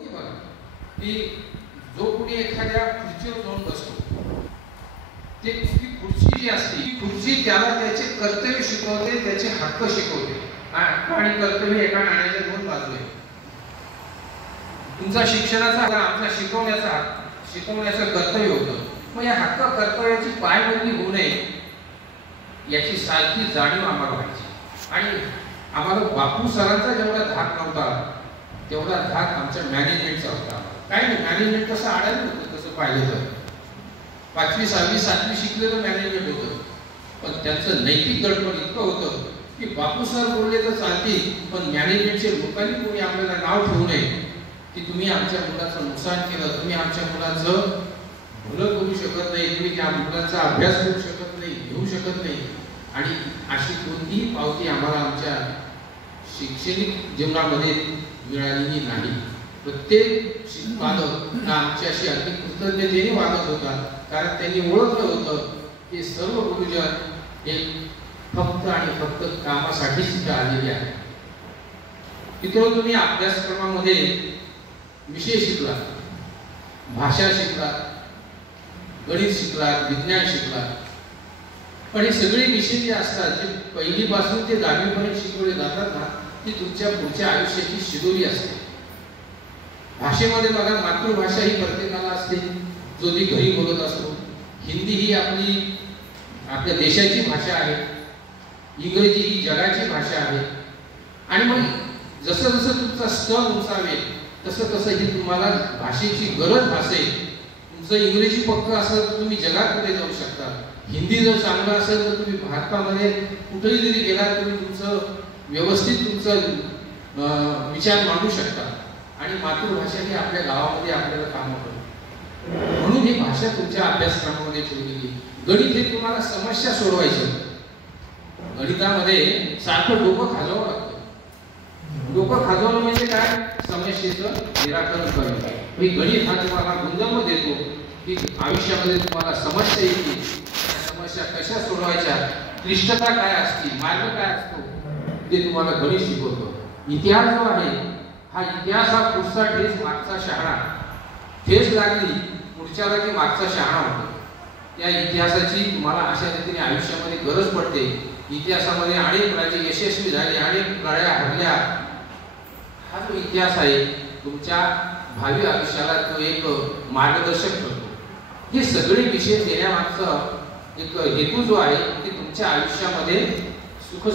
कोणी बघा की जो कोणी एखाद्या खुर्चीवर जाऊन बसतो, ती खुर्ची जी असते, ती खुर्ची त्याला त्याचे कर्तव्य शिकवते, त्याचे हक्क शिकवते. आणि कर्तव्य एका नाण्याच्या दोन बाजू आहेत. तुमचा शिक्षणाचा, आमचा शिकवण्याचं कर्तव्य होतं. मग या हक्क कर्तव्याची पायबंदी होऊ नये याची सारखी जाणीव आम्हाला व्हायची. आणि आम्हाला बापू सरांचा जेवढा धाक नव्हता तेवढा धाक आमच्या मॅनेजमेंटचा होता. काय नाही, मॅनेजमेंट कसं आडायला होतं तसं पाहिलं तर 5वी 6वी 7वी शिकलेलं मॅनेजमेंट होतं, पण त्यांचं नैतिक दडपण इतकं होतं की बापू सर बोलले तर चालतील, पण मॅनेजमेंटच्या लोकांनी कोणी आपल्याला नाव ठेवू नये की तुम्ही आमच्या मुलाचं नुकसान केलं, तुम्ही आमच्या मुलाचं भलं करू शकत नाही, तुम्ही त्या मुलाचा अभ्यास करू शकत नाही, घेऊ शकत नाही. आणि अशी कोणतीही पावती आम्हाला आमच्या शैक्षणिक जीवनामध्ये मिळालेली नाही. प्रत्येक पालक आमच्याशी अगदी कृतज्ञतेने वागत होता, कारण त्यांनी ओळखलं होतं की सर्व गुरुजन हे फक्त आणि फक्त कामासाठीच तिथे आलेले आहेत. मित्रांनो, तुम्ही अभ्यासक्रमामध्ये विषय शिकला, भाषा शिकला, गणित शिकला, विज्ञान शिकला, पण हे सगळे विषय जे असतात, जे पहिलीपासून ते 10वी पर्यंत शिकवले जातात ना, ती तुमच्या पुढच्या आयुष्याची शिदोरी असते. भाषेमध्ये बघा, मातृभाषा ही प्रत्येकाला असते, जो ती घरी बोलत असतो. हिंदी ही आपल्या देशाची भाषा आहे, इंग्रजी ही जगाची भाषा आहे. आणि मग जसं जसं तुमचा स्तर उंचावेल तसं तसं ही तुम्हाला भाषेची गरज भासेल. तुमचं इंग्रजी पक्क असेल तर तुम्ही जगात पुढे जाऊ शकता. हिंदी जर चांगलं असेल तर तुम्ही भारतामध्ये कुठेही जरी गेलात तुम्ही तुमचं व्यवस्थित तुमचं विचार मांडू शकता. आणि मातृभाषेने आपल्या गावामध्ये आपल्याला कामं करतो. म्हणून ही भाषा तुमच्या अभ्यासक्रमामध्ये ठेवलेली. गणित हे तुम्हाला समस्या सोडवायचं. गणितामध्ये सारखं डोकं खाजवावं लागतं. डोकं खाजवणं म्हणजे काय? समस्येचं निराकरण करणं. ही गणित हा तुम्हाला गुंतवणूक देतो की आयुष्यामध्ये तुम्हाला समस्या येतील, समस्या कशा सोडवायच्या, क्लिष्टता काय असते, मार्ग काय असतो, ते तुम्हाला गणित शिकवतो. इतिहास जो आहे हा इतिहास हा पुढचा ठेस मागचा शहाणा. ठेस लागली पुढच्याला की मागचा शहाणा होतो. त्या इतिहासाची तुम्हाला अशा रीतीने आयुष्यामध्ये गरज पडते. इतिहासामध्ये अनेक राजे यशस्वी झाले, अनेक लढाया हरल्या. हा जो इतिहास आहे तुमच्या भावी आयुष्याला तो एक मार्गदर्शक ठरतो. हे सगळे विषय देण्यामागचा एक हेतू जो आहे की तुमच्या आयुष्यामध्ये सुख